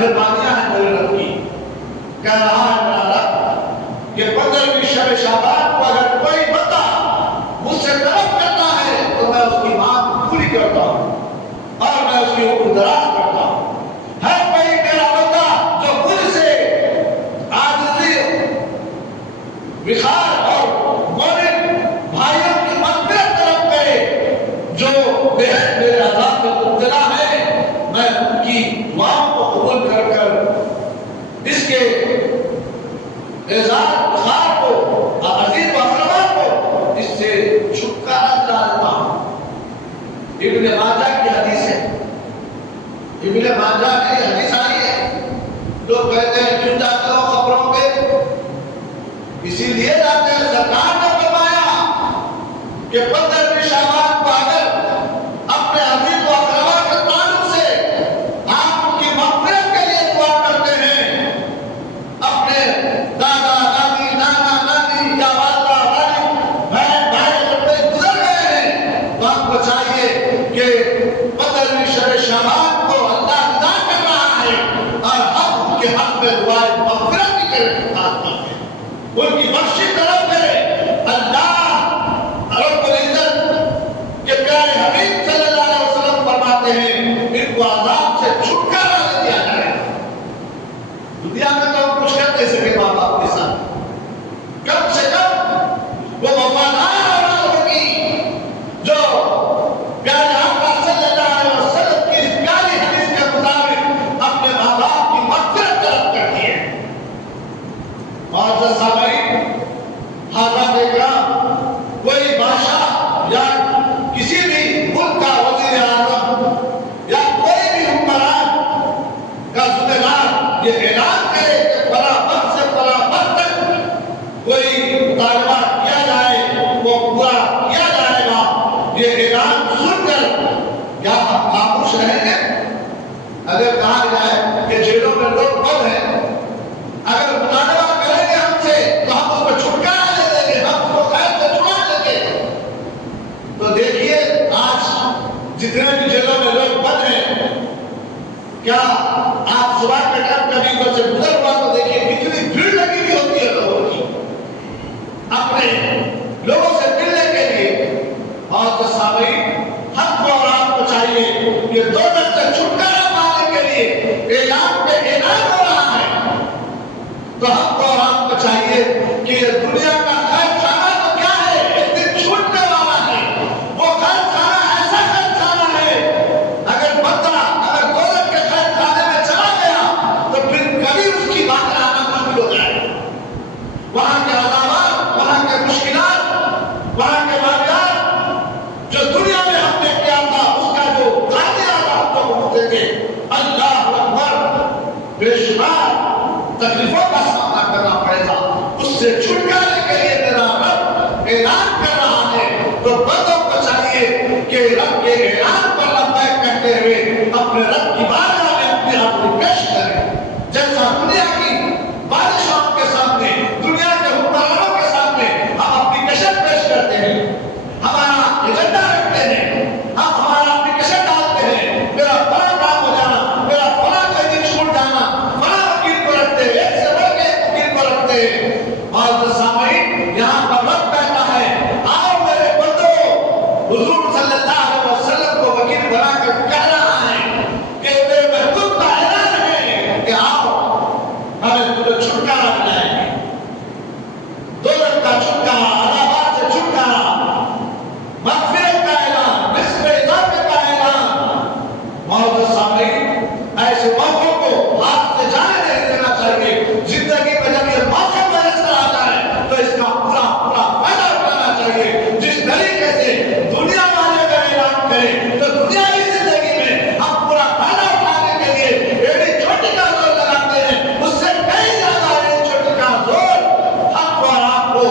مہربانیاں ہیں میرے رب کی. کہہ رہا ہے میرا رب کہ 15ویں شب شعبان کو اگر کوئی بندہ مجھ سے طلب کرتا ہے تو میں اس کی مانگ پوری کرتا ہوں اور میں اس کی عمر دراز کرتا ہوں. ہر کوئی میرا بندہ جو مجھ سے عاجزی وقار اور مومن بھائیوں کی مغفرت طلب کرے جو بےحد میرے عذاب میں مبتلا ہے، میں ان کی دعاؤں کو قبول کر کر اس کے اعزاز وقار کو اور عزیز و اقربا کو اس سے چھٹکارا دلا دیتا ہوں. ابن ماجہ کی حدیث ہے. ابن ماجہ کی حدیث آئی ہے. لوگ کہتے ہیں کیوں جاتے ہو قبروں پہ؟ اسی لیے جاتے ہیں. سرکار نے فرمایا کہ 15ویں شعبان کو اگر اپنے عزیز و اقربا کے تعلق سے آپ ان کی مغفرت کے لیے دعا کرتے ہیں، اپنے دادا دادی نانا نانی یا والدہ والد بہن بھائی اگر کوئی گزر گئے ہیں تو آپ کو چاہیے کہ 15ویں شب شعبان کو اللہ ادا کر رہا ہے اور ہم ان کے حق میں دعائیں مغفرت کی کریں، ان کی بخشش طلب کرے. اللہ رب العزت کے پیارے حبیب صلی اللہ علیہ وسلم فرماتے ہیں ان کو عذاب سے چھٹکارا دے دیا جائے. دنیا میں تو ہم کچھ کر نہیں سکے ماں باپ کے ساتھ، کم سے کم وہ وفادار اولاد ہوگی جو پیارے آقا صلی اللہ علیہ وسلم کی اس پیاری حدیث کے مطابق اپنے ماں باپ کی مغفرت طلب کرتی ہے. معزز سامعین، حضرات اکرام، کوئی بادشاہ یا کسی بھی ملک کا وزیر اعظم یا کوئی بھی حکمران کا ذمہ دار یہ اعلان کرے کہ فلاں وقت سے فلاں وقت تک کوئی مطالبہ کیا جائے وہ پورا کیا جائے گا، یہ اعلان سن کر کیا ہم خاموش رہیں گے؟ اگر کہا جائے کہ جیلوں میں لوگ بند ہیں، اگر مطالبہ کریں گے ہم سے تو ہم اس کو چھٹکارا دے دیں گے، ہم اس کو قید سے چھڑا دیں گے. تو دیکھیے آج جتنے بھی جیلوں میں لوگ بند ہیں، کیا آپ صبح کے ٹائم کبھی کو سے گزر ہوا تو دیکھیے کتنی بھیڑ لگی ہوئی ہوتی ہے لوگوں کی اپنے لوگوں سے ملنے کے لیے. اور سامعین، ہم کو اور آپ کو چاہیے کہ دوزخ سے چھٹکارا پانے کے لیے اعلان پہ اعلان ہو رہا ہے، تو ہم کو اور آپ کو چاہیے کہ یہ دنیا کا خیر خانہ تو کیا ہے، ایک دن چھوٹنے والا ہے. وہ خیر خانہ ایسا خیر خانہ ہے اگر بندہ اگر دوزخ کے خیر خانے میں چلا گیا تو پھر کبھی اس کی بات آنا مشکل ہو جائے. وہاں کے عذابات، وہاں کے مشکلات، وہاں کے واقعات جو دنیا میں ہم نے کیا تھا اس کا جو قاضی عذاب کو ہم دیں گے. اللہ اکبر، بے شمار تکلیفوں کا سامنا کرنا پڑے گا. اس سے چھٹکارے کے لیے میرا رب اعلان کر رہا ہے. تو بندوں کو چاہیے کہ رب کے اعلان پر لبیک کہتے ہوئے اپنے رب کی بارگاہ میں اپنے آپ کو پیش کریں. جیسا دنیا کی بادشاہوں کے سامنے، دنیا کے حکمرانوں کے سامنے ہم اپنی کشت پیش کرتے ہیں، ہمارا ایجنڈا رکھتے ہیں، ہم ہمارا اپلیکیشن ڈالتے ہیں، میرا فلاں کام ہو جانا، میرا فلاں کہیں چھوٹ جانا، فلاں وکیل کو رکھتے ہیں، ایک سے بڑھ کے ایک وکیل کو رکھتے ہیں. اور سامعین، یہاں پر رب کہتا ہے آؤ میرے بندو، حضور صلی اللہ علیہ وسلم کو وکیل بنا کر کہہ رہا ہے کہ میرے محبوب کا اعلان ہے کہ آؤ ہمیں تمہیں چھٹکارا دلائیں گے. دوزخ کا چھٹکارا، عذابات سے چھٹکارا، مغفرت کا اعلان، رزق میں اضافے کا اعلان. معزز سامعین، ایسے موقعوں کو ہاتھ سے جانے نہیں دینا چاہیے. زندگی میں جب یہ موقع میسر آ جائے تو اس کا پورا فائدہ اٹھانا چاہیے. جس طریقے سے دنیا والے کا اعلان کریں تو دنیاوی زندگی میں ہم پورا فائدہ اٹھانے کے لیے ایڑی چوٹی کا زور لگاتے ہیں. اس سے کئی زیادہ ایڑی چوٹی کا زور ہم کو اور آپ کو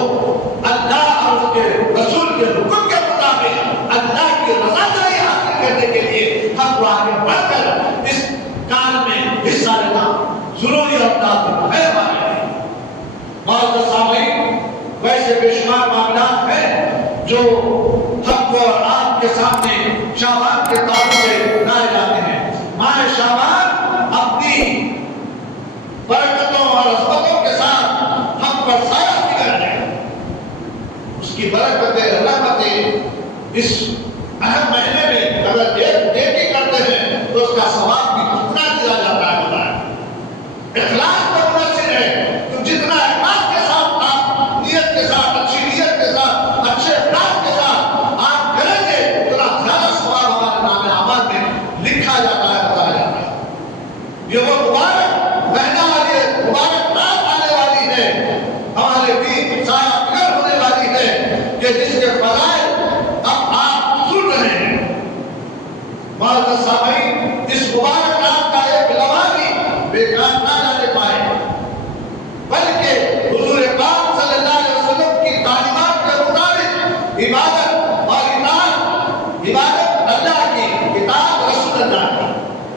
اللہ اور اس کے رسول کے حکم کے مطابق اللہ کی رضامندی حاصل کرنے کے لیے ہم کو آگے بڑھ کر اس کام میں حصہ لینا ضروری اور لازم ہے. معزز سامعین، ویسے بے شمار معاملات ہیں جو ہم کو اور آپ کے سامنے شعبان کے تعلق سے لائے جاتے ہیں. ماہ شعبان اپنی اس اہم مہینے میں اگر ایک نیکی کرتے ہیں تو اس کا ثواب بھی کتنا دیا جاتا ہے بتائیں۔ اخلاص پر منحصر ہے، تم جتنا اخلاص کے ساتھ آپ نیت کے ساتھ، اچھی نیت کے ساتھ، اچھے اخلاص کے ساتھ آپ کریں گے اتنا زیادہ ثواب ہمارے نام اعمال میں لکھا جاتا ہے، بتایا جاتا ہے۔ یہ وہ مبارک مہینہ والی ہے، مبارک رات آنے والی ہے، ہمارے دین سایہ فکر ہونے والی ہے کہ جس کے فضائل اب آپ سن رہے ہیں۔ معزز سامعین، اس مبارک رات کا ایک لمحہ بھی بیکار نہ جانے پائے، بلکہ حضور پاک صلی اللہ علیہ وسلم کی تعلیمات کے مطابق عبادت اور اطاعت، عبادت اللہ کی، اطاعت رسول اللہ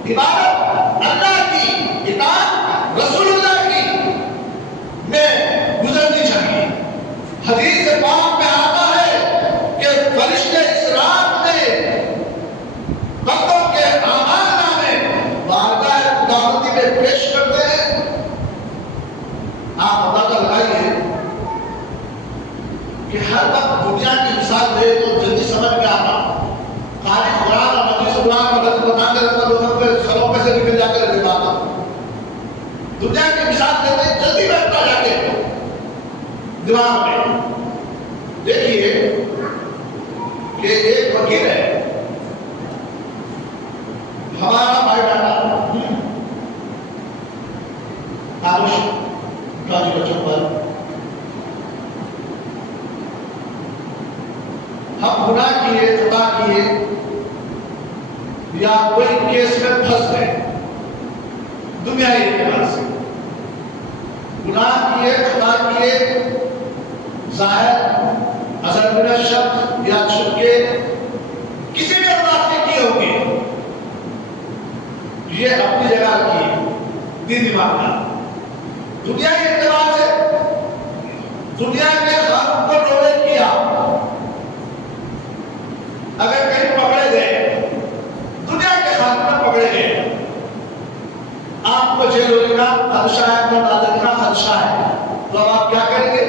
کی، عبادت اللہ کی، اطاعت رسول اللہ کی میں گزرنی چاہیے۔ حدیث پاک میں آتا ہے کہ فرشتے اس رات میں بندوں کے اعمال نامے بارگاہ خداوندی میں پیش کرتے ہیں۔ آپ اندازہ لگائیے کہ ہر وقت دنیا کی مثال دے تو جلدی سمجھ میں آتا، خالی قرآن اور حدیث قرآن اور حدیث بتاتے رہتا لوگ ہم پہ سروں پہ سے نکل جاتے رہتے آتا۔ دنیا کی مثال دیتے جلدی بیٹھتا جا کے دماغ میں۔ دیکھیے کہ ایک وکیل ہے، ہمارا بھائی ڈاٹا آرش کاجی بچوں پر ہم گناہ کیے، خطا کیے یا کوئی کیس میں پھنس گئے دنیائی اعتبار سے، گناہ کیے، خطا کیے، ظاہر اثر بنا شخص یا چھپ کے کسی بھی انداز سے کیے ہوں گے، یہ اپنی جگہ رکھیے دین دماغ کا۔ دنیا کے اعتبار سے دنیا کے قانون کو ٹوڑے کیا، اگر کہیں پکڑے گئے دنیا کے قانون میں پکڑے گئے، آپ کو جیل ہونے کا خدشہ ہے، اپنا عدالت کا خدشہ ہے، تو اب آپ کیا کریں گے؟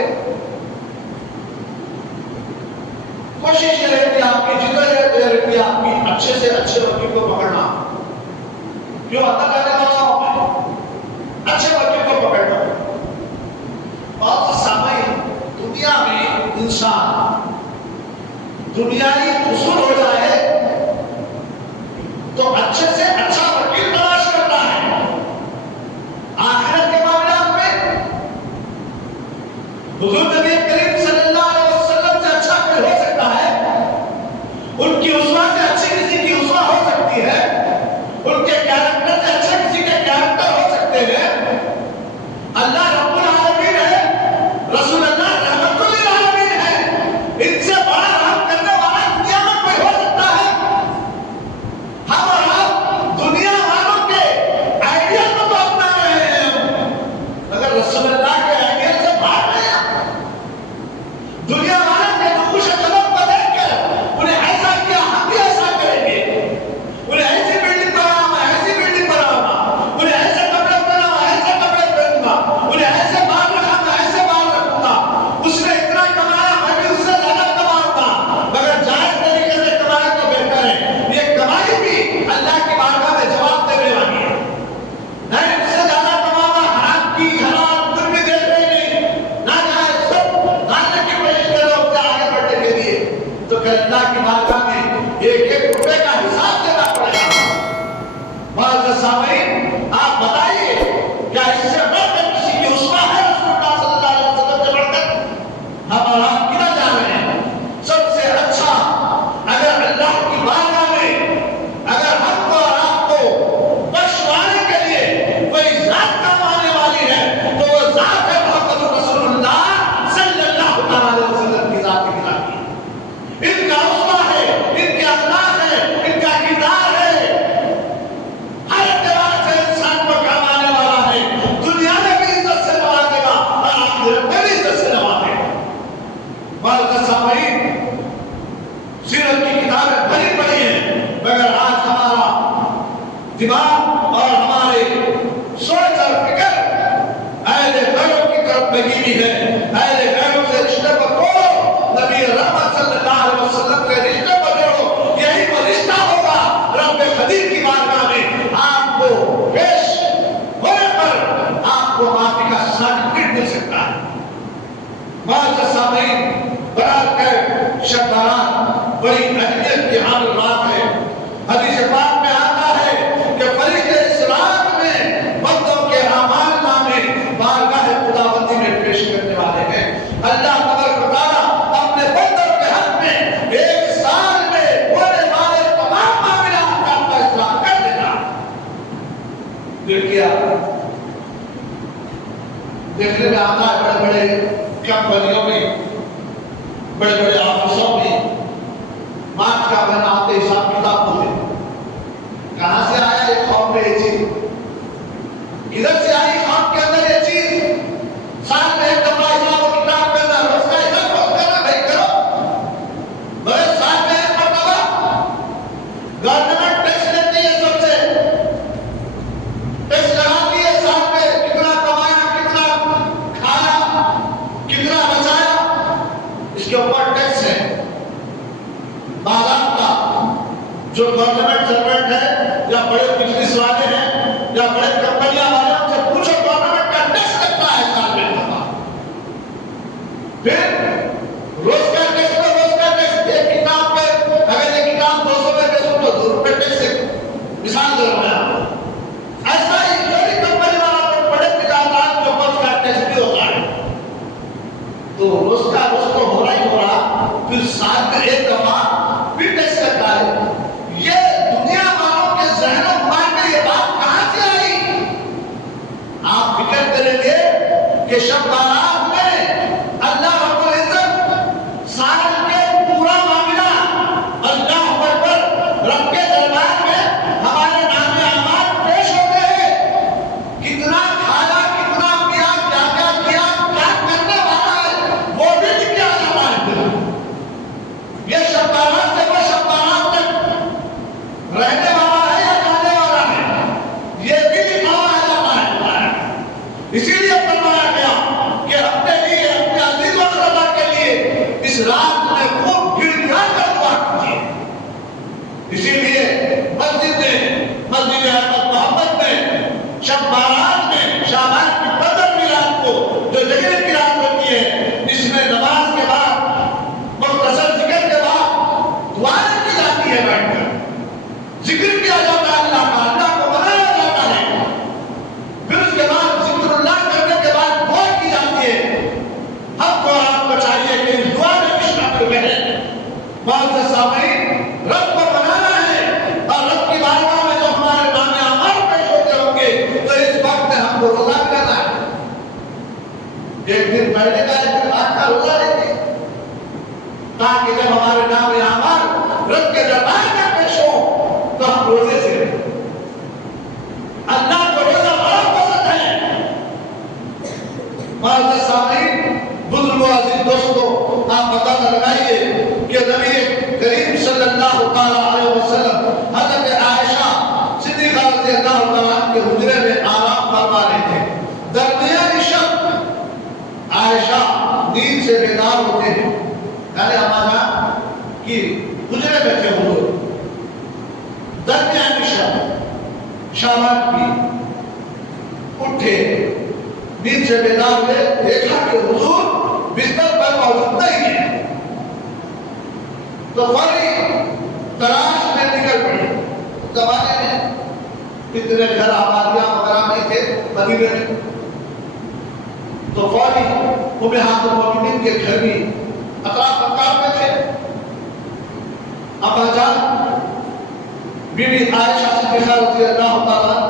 کوشش یہ رہتی ہے آپ کی، جدت رہتی ہے آپ کی اچھے سے اچھے وکیل کو پکڑنا۔ کیوں اندر جانے والا ہو اچھے وکیل کو پکڑنا۔ اور سامعین، دنیا میں انسان دنیائی اصول ہو جائے تو اچھے سے اچھا وکیل تلاش کرتا ہے۔ آخرت کے معاملات میں حضور نبی کریم صلی اللہ علیہ وسلم سے اچھا کوئی ہو سکتا ہے، ان کی اسوہ سے اچھی کسی کی اسوہ ہو سکتی ہے، ان کے کیریکٹر سے اچھے کسی کے کیریکٹر ہو سکتے ہیں۔ اللہ رب العالمین ہے، رسول اللہ رحمت للعالمین ہے، ان سے بڑا رحم کرنے والا دنیا میں کوئی ہو سکتا ہے؟ ہم اور آپ دنیا والوں کے آئیڈیا کو تو اپنا رہے ہیں، اگر رسول اللہ کے آئیڈیا سے بھاگ رہے ہیں، دنیا والوں کے نقوش قدم کو دیکھ کر انہیں ایسا کیا ہم بھی ایسا کریں گے، انہیں ایسی بلڈنگ بنانا ایسی بلڈنگ بناؤں گا، انہیں ایسے کپڑے پہنانا ایسے کپڑے پہنوں گا، انہیں ایسے بال رکھنا ایسے بال رکھوں گا، اس نے اتنا کمایا میں بھی اس سے زیادہ کماؤں گا، مگر جائز طریقے سے کمائے تو بہتر ہے۔ یہ کمائی بھی اللہ کی بارگاہ میں جواب دینے والی ہے، نہیں اس سے زیادہ کماؤں گا، حرام کی حلال کچھ بھی دیکھ رہے نہیں، نہ جائز سب ڈالنے کی کوشش کر رہے ہوتے آگے بڑھنے کے لیے، تو کہ اللہ کی بارگاہ میں ایک ایک روپے کا حساب دینا پڑے گا۔ معزز سامعین، آپ بتائیے کیا اس سے بڑھ کر کسی کی اسوہ ہے رسول اللہ صلی اللہ علیہ وسلم سے بڑھ کر؟ ہم اور آپ کدھر جا رہے ہیں؟ سب سے اچھا اگر اللہ کی بارگاہ میں اگر ہم کو اور آپ کو بخشوانے کے لیے کوئی ذات کام آنے والی ہے تو وہ ذات ہے محمد رسول اللہ صلی اللہ علیہ وسلم کی ذات کی ذات کی۔ ان کا اسوہ ہے، ان کے اخلاق ہے، ان کا کردار ہے، ہر اعتبار سے انسان کو کام آنے والا ہے، دنیا میں بھی عزت سے نوازے گا اور آخرت میں بھی عزت سے نوازے گا۔ معزز سامعین، سیرت کی کتابیں بھری پڑی ہیں، مگر آج ہمارا دماغ اور ہمارے سوچ اور فکر اہل غیروں کی طرف لگی ہوئی ہے۔ اہل غیروں سے رشتے کو توڑو، نبی رحمت صلی اللہ علیہ وسلم کے رشتے کو بڑی اہمیت کی حامل رات ہے۔ حدیث پاک میں آتا ہے کہ فرشتے اس رات میں بندوں کے اعمال نامے بارگاہ خداوندی میں پیش کرنے والے ہیں۔ اللہ تبارک و تعالیٰ اپنے بندوں کے حق میں ایک سال میں ہونے والے تمام معاملات کا فیصلہ کر دیتا۔ پھر کیا دیکھنے میں آتا ہے بڑے بڑے کمپنیوں میں، بڑے بڑے آفسوں میں مارچ کا مہینہ آتے حساب کتاب ہوتے، کہاں سے آیا یہ قوم میں یہ چیز، ادھر سے آئی قوم کے اندر یہ چیز، سال میں ایک دفعہ حساب و کتاب کرنا، روز کا حساب روز کرنا بھائی کرو، مگر سال میں ایک مرتبہ گورنمنٹ ٹیکس لیتی ہے، سب سے ٹیکس لگاتی ہے، سال میں کتنا کمایا، کتنا کھایا، کتنا بچایا، اس کے اوپر ٹیکس ہے۔ باضابطہ جو گورنمنٹ سرونٹ ہے یا بڑے بزنس والے ہیں یا بڑے کمپنیاں والے ان سے پوچھو گورنمنٹ کا ٹیکس لگتا ہے سال میں دفعہ، پھر روز کا ٹیکس پر روز کا ٹیکس، ایک کتاب پہ اگر یہ کتاب 200 میں بیچوں تو 2 روپے ٹیکس ہے، مثال دے رہا ہوں۔ ایسا ہی جو بھی کمپنی والا پر بڑے تجارت جو روز کا ٹیکس بھی ہوتا ہے، تو روز کا روز تو ہو رہا ہی ہو رہا، پھر سال میں ایک دفعہ بھی ٹیکس لگتا ہے۔ یہ دنیا والوں کے ذہن و دماغ میں یہ بات کہاں سے آئی؟ آپ فکر کریں گے کہ شب بارات میں اللہ رب العزت سال کے پورا معاملہ اللہ اکبر رب کے دربار میں ہمارے نام اعمال پیش ہوتے ہیں، کتنا کھایا، کتنا پیا، کیا کیا کیا، کیا کرنے والا ہے، وہ بھی لکھا جاتا ہے۔ یہ شب بارات سے وہ شب بارات تک رہنے والا ہے یا جانے والا ہے، یہ بھی دکھایا جاتا ہے۔ اسی لیے فرمایا گیا کہ اپنے لیے، اپنے عزیز و اقربا کے لیے اس رات میں خوب گڑگڑا کر دعا کیجیے۔ اسی لیے مسجد احمد محمد میں شب بارات میں شعبان کی 15ویں رات کو جو جگہ کی رات ہوتی ہے، اس میں نماز کے بعد مختصر ذکر کے بعد دعائیں کی جاتی ہے، بیٹھ کر ذکر کیا جاتا ہے، اللہ کا، اللہ کو منایا جاتا ہے، پھر اس کے بعد ذکر اللہ کرنے کے بعد دعا کی جاتی ہے۔ ہم کو آپ کو چاہیے کہ اس دعا میں کس شامل رہیں۔ معزز سامعین، رب کو منانا ہے اور رب کی بارگاہ میں جو ہمارے نام اعمال پیش ہوتے ہوں گے تو اس وقت میں ہم کو روزہ کرنا ہے۔ ایک دن پہلے کا ایک دن بعد کا روزہ رہتے تاکہ جب ہمارے نام اعمال رب کے دربار میں پیش ہو تو ہم روزے سے رہیں۔ اللہ کو روزہ بڑا پسند ہے۔ معزز سامعین، بزرگوں، عزیز دوستوں، آپ پتہ لگائیے کہ نبی کریم صلی اللہ علیہ وسلم حضرت عائشہ صدیقہ رضی اللہ عنہا کے حجرے میں آرام فرما رہے تھے۔ درمیانی شب عائشہ نیند سے بیدار ہوتے ہیں، یعنی ہمارا کہ حجرے میں تھے حضور، درمیانی شب شامات کی اٹھے، نیند سے بیدار ہوئے، دیکھا کہ حضور بستر پر موجود نہیں ہے، تو فوری تلاش میں نکل پڑے۔ زمانے میں اتنے گھر آبادیاں وغیرہ نہیں تھے مدینے میں، تو فوری امہات المومنین کے گھر بھی اطراف اطراف میں تھے۔ ابا جان بی بی عائشہ صدیقہ رضی اللہ تعالیٰ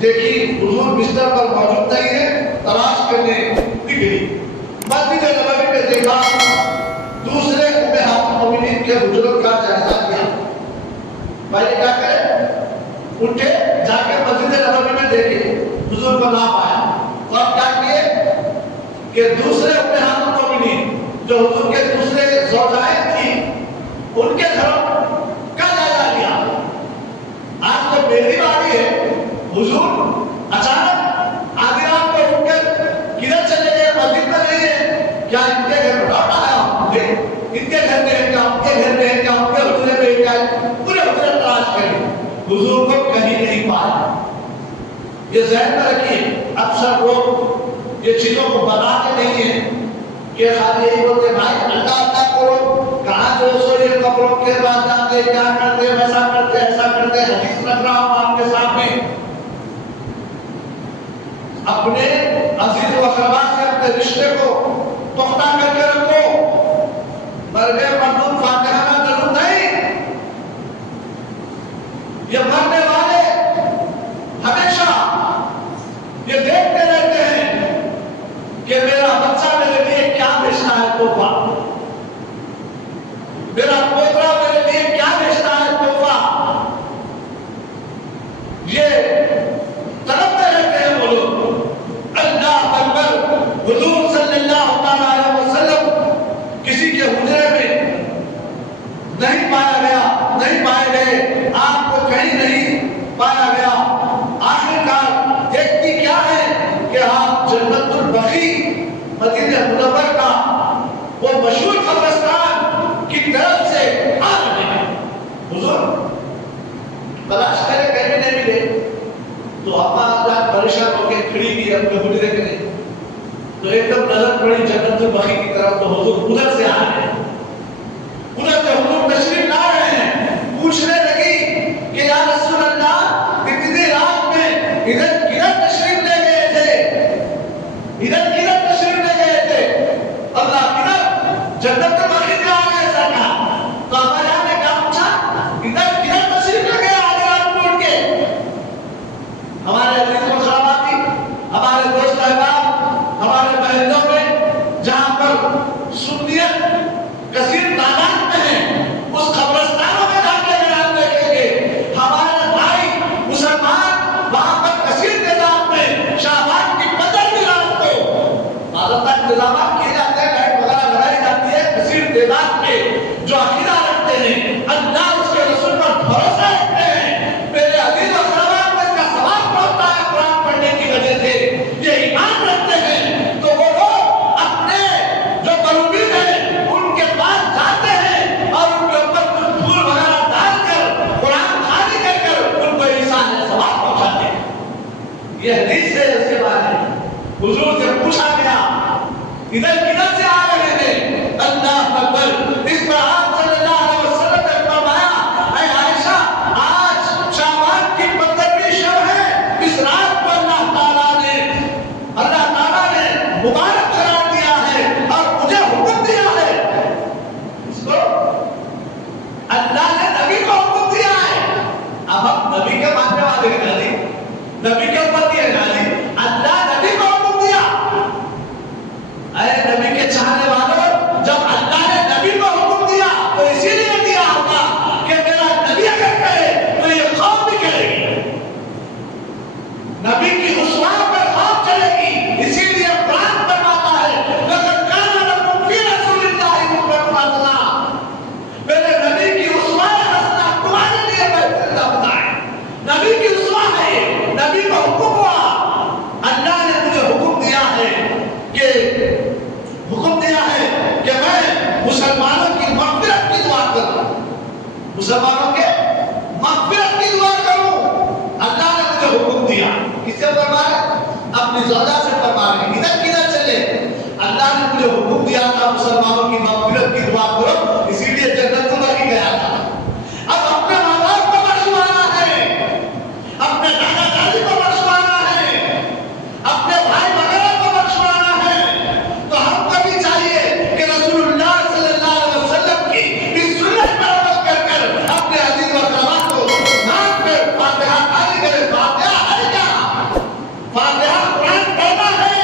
دیکھی حضور بستر پر موجود نہیں ہے، تلاش کرنے نکلی۔ مسجد نبوی میں دیکھا، دوسرے امہات المومنین کے حجروں کا جائزہ کیا۔ پہلے کیا کرے؟ اٹھے، جا کے مسجد نبوی میں دیکھے، حضور کو نہ پایا، تو اب کیا کیے کہ دوسرے امہات المومنین جو حضور کے دوسرے زوجائیں تھیں ان کے گھروں کا جائزہ لیا۔ آج تو پہلی باری ہے، حضور اچانک آدھی رات کو اٹھ کر کدھر چلے گئے؟ مسجد میں نہیں ہے کیا؟ ان کے گھر لوٹ آیا ہوں، ان کے گھر میں ہے کیا؟ ان کے گھر میں ہے کیا؟ ان کے حجرے میں ہے کیا؟ پورے حجرے تلاش کرے، حضور کو کہیں نہیں پایا۔ یہ ذہن میں رکھیے، اکثر لوگ یہ چیزوں کو بتاتے نہیں ہیں کہ خالی یہی بولتے بھائی اللہ اللہ کرو، کہاں جو کے بعد جاتے کیا کرتے ویسا کرتے ایسا کرتے. حدیث رکھ رہا ہوں آپ کے سامنے. اپنے عزیز و اقربا سے اپنے رشتے کو پختہ کر کے رکھو. مرنے مردود فاتحہ ضرور نہیں. یہ مرنے والے ہمیشہ یہ دیکھتے رہتے ہیں کہ میرا بچہ میرے لیے کیا بھیجتا ہے تحفہ, میرا پوترا میرے لیے کیا بھیجتا ہے تحفہ. یہ طلبتے رہتے ہیں وہ لوگ. اللہ اکبر. حضور صلی اللہ علیہ وسلم کسی کے حجرے میں نہیں پائے گئے, آپ کو کہیں نہیں پایا گیا. آخرکار دیکھتی کیا ہے کہ آپ جنت البقیع مدینہ منورہ کا وہ مشہور قبرستان کی طرف سے آ رہے ہیں. حضور تلاش کرے کہیں نہیں ملے تو ہمارا پریشان ہو کے کھڑی کی اپنے حجرے کے لیے, تو ایک دم نظر پڑی جنت البقیع کی طرف, تو حضور ادھر سے آ رہے ہیں. ادھر سے حضور تشریف لا رہے ہیں. پوچھنے لگی کہ یا رسول اللہ اتنی رات میں ادھر کدھر تشریف لے گئے تھے, ادھر کدھر تشریف لے گئے تھے. اللہ کدھر جنت البقیع میں آ گئے سرکار. تو ہمارے نے کیا پوچھا ادھر کدھر تشریف لے گئے آج رات کو اٹھ کے. ہمارے عزیز و اقرباتی, ہمارے دوست احباب, ہمارے محلوں میں جہاں پر سنیت کثیر تعداد میں ہے, اس قبرستانوں میں جا کے اگر آپ دیکھیں گے ہمارے بھائی مسلمان وہاں پر کثیر تعداد میں شعبان کی 15 رات کو باضابطہ انتظامات کیے جاتے ہیں, لائٹ وغیرہ لگائی جاتی ہے. کثیر تعداد کے جو عقیدہ رکھتے ہیں, اللہ اس کے رسول پر بھروسہ رکھتے ہیں, میرے عزیز و اقربا میں اس کا ثواب پہنچتا ہے قرآن پڑھنے کی وجہ سے, یہ ایمان رکھتے ہیں, تو وہ لوگ اپنے جو مروبین ہیں ان کے پاس جاتے ہیں اور ان کے اوپر کچھ پھول وغیرہ ڈال کر قرآن خالی کر ان کو انسان ثواب پہنچاتے ہیں. یہ حدیث ہے. اس کے بعد حضور سے پوچھا گیا ادھر کدھر سے آ رہے تھے. اللہ اکبر. اس پر آپ صلی اللہ علیہ وسلم نے فرمایا اے عائشہ آج شعبان کی 15ویں شب ہے, اس رات کو اللہ تعالیٰ نے مبارک قرار دیا ہے اور مجھے حکم دیا ہے. اس کو اللہ نے نبی کو حکم دیا ہے. اب ہم نبی کے ماننے والے ہیں گالی, نبی کے اوپر دیا گالی, اللہ نبی کو حکم دیا. اے نبی کے چاہنے والوں, جب اللہ نے نبی کو حکم دیا تو اسی لیے دیا ہوگا کہ میرا نبی اگر کرے تو یہ قوم بھی کرے گی. نبی کی اسوہ پر قوم چلے گی. اسی لیے قرآن فرماتا ہے لقد کان لکم فی رسول اللہ اسوۃ حسنہ, میرے نبی کی اسوہ حسنہ تمہارے لیے بہترین لفظ ہے. نبی کی اسوہ ہے, نبی کو حکم ہوا, اللہ نے مجھے حکم دیا ہے کہ میں مسلمانوں کی مغفرت کی دعا کروں, مسلمانوں کے مغفرت کی دعا کروں. اللہ نے مجھے حکم دیا. کس سے فرمایا؟ اپنی زوجہ سے فرمایا. ادھر کدھر چلے؟ اللہ نے مجھے حکم دیا تھا مسلمانوں کی مغفرت کی دعا کرو, اسی لیے جنت البقیع گیا تھا. اب اپنے ماں باپ کو بخشوانا ہے, اپنے دادا دادی کو بخشوانا ہے, اپنے بھائی وغیرہ کو بخشوانا ہے, تو ہم کو بھی چاہیے کہ رسول اللہ صلی اللہ علیہ وسلم کی اس سنت پر عمل کر کر اپنے عزیز و اقربا کو نام پہ فاتحہ خالی کرے. فاتحہ ہے کیا؟ فاتحہ قرآن پڑھنا ہے.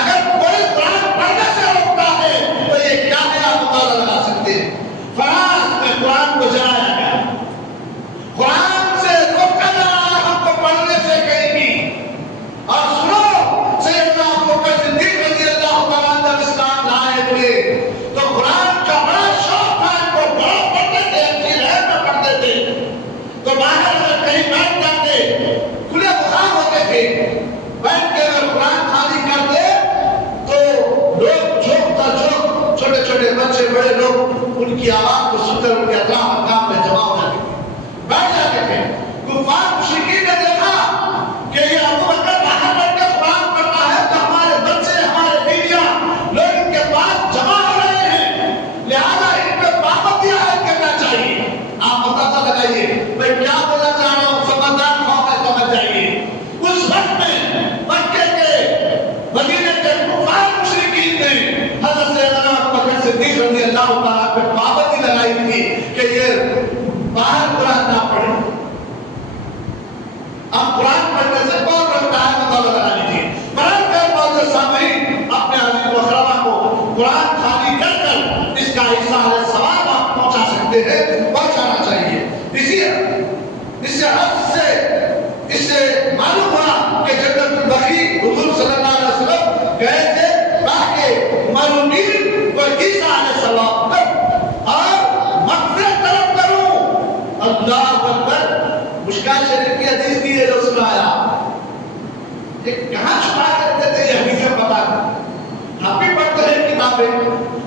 اگر کوئی قرآن پڑھنے سے روکتا ہے تو یہ کیا ہے آپ اندازہ لگا سکتے ہیں. فرانس میں قرآن کو جلایا گیا, قرآن سے روکا جا رہا ہے ہم کو پڑھنے سے کہیں بھی. اور سنو سیدنا ابوبکر صدیق رضی اللہ تعالیٰ عنہ اسلام لائے ہوئے تو قرآن کا بڑا شوق تھا, ان کو بڑا پڑھتے تھے, اچھی لہر میں پڑھتے تھے. تو باہر اگر کہیں بیٹھ جاتے, کھلے بخار ہوتے تھے, بیٹھ کے اگر قرآن خالی کر دے تو لوگ جھوک تا جھوک, چھوٹے چھوٹے بچے بڑے لوگ ان کی آواز کو سن کر ان کے اطراف مقام میں جمع ہو جاتے تھے, بیٹھ جاتے تھے. کفار مشرکین نے دیکھا کہ یہ ابوبکر باہر بیٹھ کے قرآن پڑھتا ہے تو ہمارے بچے, ہمارے بیویاں لوگ ان کے پاس جمع ہو رہے ہیں, لہذا ان پہ پابندی عائد کرنا آپ اندازہ لگائیے میں کیا بولنا چاہ رہا ہوں، سمجھدار سمجھ جائیے۔ اس وقت میں مکے کے مدینے کے کفار مشرکین نے حضرت سیدنا ابوبکر صدیق رضی اللہ تعالیٰ پہ پابندی لگائی تھی کہ یہ باہر قرآن نہ پڑھے۔ اب قرآن پڑھنے سے کون روکتا ہے، مطالعہ لگا لیجیے۔ قرآن کا معزز سامعین اپنے عزیز و اقربا کو قرآن خالی کر کر اس کا حصہ ثواب آپ پہنچا سکتے ہیں، پہنچانا چاہیے۔ اس سے معلوم ہوا کہ جنت البقیع حضور صلی اللہ علیہ وسلم گئے تھے تاکہ مرحومین کو عیسیٰ علیہ السلام تک اور مغفرت طلب کروں۔ اللہ اکبر۔ مشکل شریف کی حدیث کی ہے جو اس میں آیا، یہ کہاں چھپا کرتے تھے یہ حدیثیں بتا کر؟ ہم بھی پڑھتے ہیں کتابیں،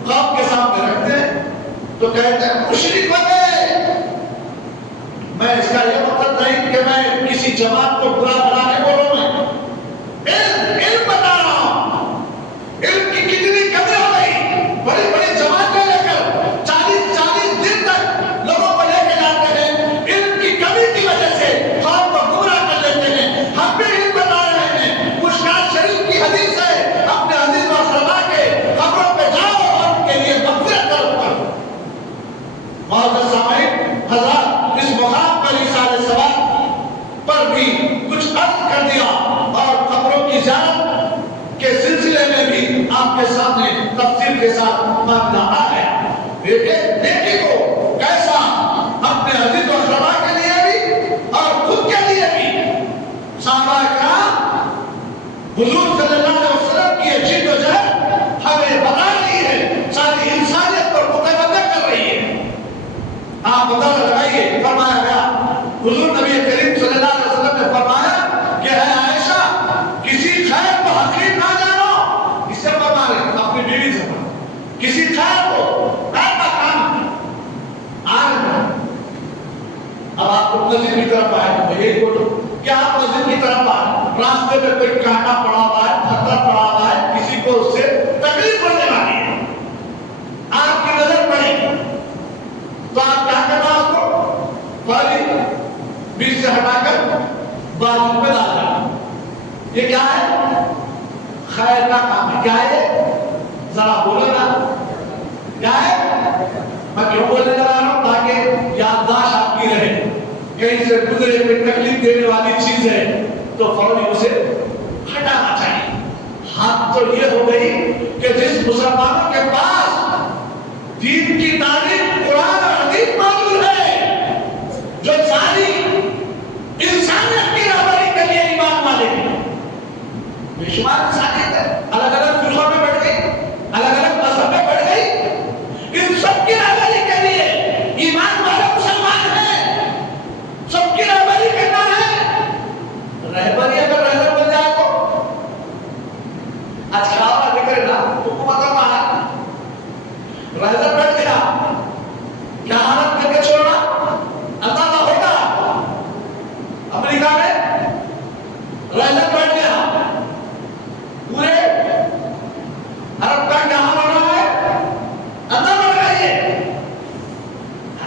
قوم کے سامنے رکھتے ہیں تو کہتے ہیں مشرک بنے۔ میں اس کا یہ مطلب نہیں کہ میں کسی جماعت کو برا بنانے بولوں، میں علم بتا رہا ہوں۔ علم کی کتنی کمی ہو گئی، بڑی بڑی جماعتیں لے کر 40 دن تک لوگوں کو لے کے جاتے ہیں، علم کی کمی کی وجہ سے قوم کو گمراہ کر لیتے ہیں۔ ہم بھی علم بتا رہے ہیں، مشکل شریف کی حدیث ہے، اپنے عزیز و اقربا کے قبروں پہ جاؤ اور ان کے لیے مغفرت طلب کرو۔ معزز سامعین حضرات، اس مقام پر عیسیٰ علیہ السلام پر بھی کچھ عرض کر دیا اور قبروں کی زیارت کے سلسلے میں بھی آپ کے سامنے تفصیل کے ساتھ معاملہ آ گیا۔ دیکھیں کو کیسا اپنے عزیز و اقربا کے لیے بھی اور خود کے لیے بھی صحابہ کرام حضور صلی اللہ علیہ وسلم کی جد و جہد ہمیں بتا رہی ہے، ساری انسانیت پر متوجہ کر رہی ہے۔ آپ اندازہ لگائیے، فرمایا گیا حضور نبی کریم صلی اللہ علیہ وسلم نے فرمایا کہ اے عائشہ کسی خیر کو حقیر نہ جانو۔ اس سے فرما رہے اپنی بیوی سے کسی خیر کو خیر کا کام اب آپ کو مسجد کی طرف آئے یہی بولو کہ آپ مسجد کی طرف آئے، راستے میں کوئی کانٹا پڑا ہوا ہے، پتھر پڑا ہوا ہے، کسی کو اس سے تکلیف ہونے والی ہے، آپ کی نظر پڑی تو آپ کیا کرنا، آپ کو فوری بیچ سے ہٹا کر بازو پہ ڈال دینا۔ یہ کیا ہے؟ خیر کا کام ہے۔ کیا ہے؟ ذرا بولو نا کیا ہے؟ میں کیوں بولنے لگا رہا ہوں؟ تاکہ یادداشت آپ کی رہے، کہیں سے گزرے کوئی تکلیف دینے والی چیز ہے تو فوری اسے ہٹانا چاہیے۔ حد تو یہ ہو گئی کہ جس مسلمانوں کے پاس دین کی تعلیم قرآن اور حدیث موجود ہے، جو ساری انسانیت کی رہبری کے لیے ایمان والے ہیں، بے شمار انسانیت ہے، الگ الگ فرقوں میں بڑھ گئی، الگ الگ مذہب میں بڑھ گئی، ان سب کی رہبری کے لیے ایمان والے مسلمان ہیں، سب کی رہبری کرنا ہے۔ رہبری اگر رہبر بن جائے تو آج خلاف ذکر نا حکومت کا مانا رہبر بن گیا، کیا حالت کر کے چھوڑنا؟ اندازہ ہوگا امریکہ میں رہبر بن گیا، پورے عرب کا کیا حال ہونا ہے اندازہ لگائیے۔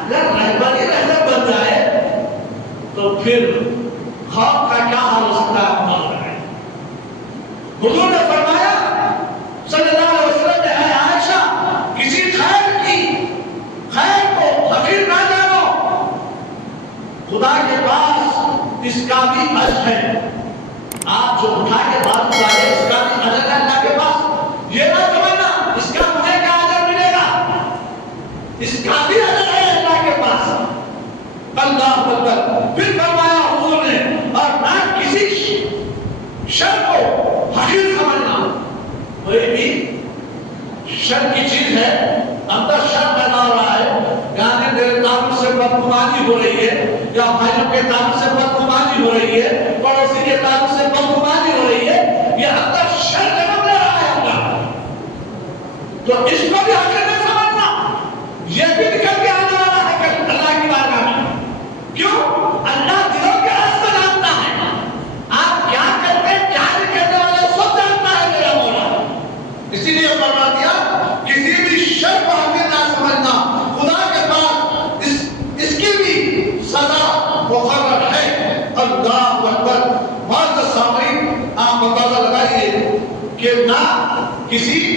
اگر رہبری رہبر بن جائے تو پھر خوف کا کیا حال ہو سکتا ہے اندازہ لگائیے۔ حضور نے فرمایا صلی اللہ علیہ وسلم نے، اے عائشہ کسی خیر کو حقیر نہ جانو، خدا کے پاس اس کا بھی اجر ہے۔ آپ جو اٹھا کے بات کرے اس کا بھی اجر ہے اللہ کے پاس، یہ نہ سمجھنا اس کا مجھے کیا اجر ملے گا، اس کا بھی اجر ہے اللہ کے پاس۔ اللہ اکبر۔ پھر فرمایا حضور نے، اور نہ کسی شر کو حقیر سمجھنا، کوئی بھی شر کی چیز ہے، اندر شر پیدا ہو رہا ہے، یعنی میرے تعلق سے بدگمانی ہو رہی ہے، یا بھائیوں کے تعلق سے بدگمانی ہو رہی ہے، پڑوسی کے تعلق سے بدگمانی ہو رہی ہے، یہ اندر شر جنم لے رہا ہے اللہ، تو اس کو بھی حقیر نہ سمجھنا، یہ بھی نکل کے آنے والا ہے کہ اللہ کی بارگاہ میں۔ کیوں؟ اللہ دلوں کے راستہ جانتا ہے، آپ کیا کرتے ہیں کیا نہیں کرنے والے سب جانتا ہے میرا مولا، اسی لیے فرما دیا کسی بھی شر کو حقیر نہ سمجھنا، خدا کے پاس اس کی بھی کسی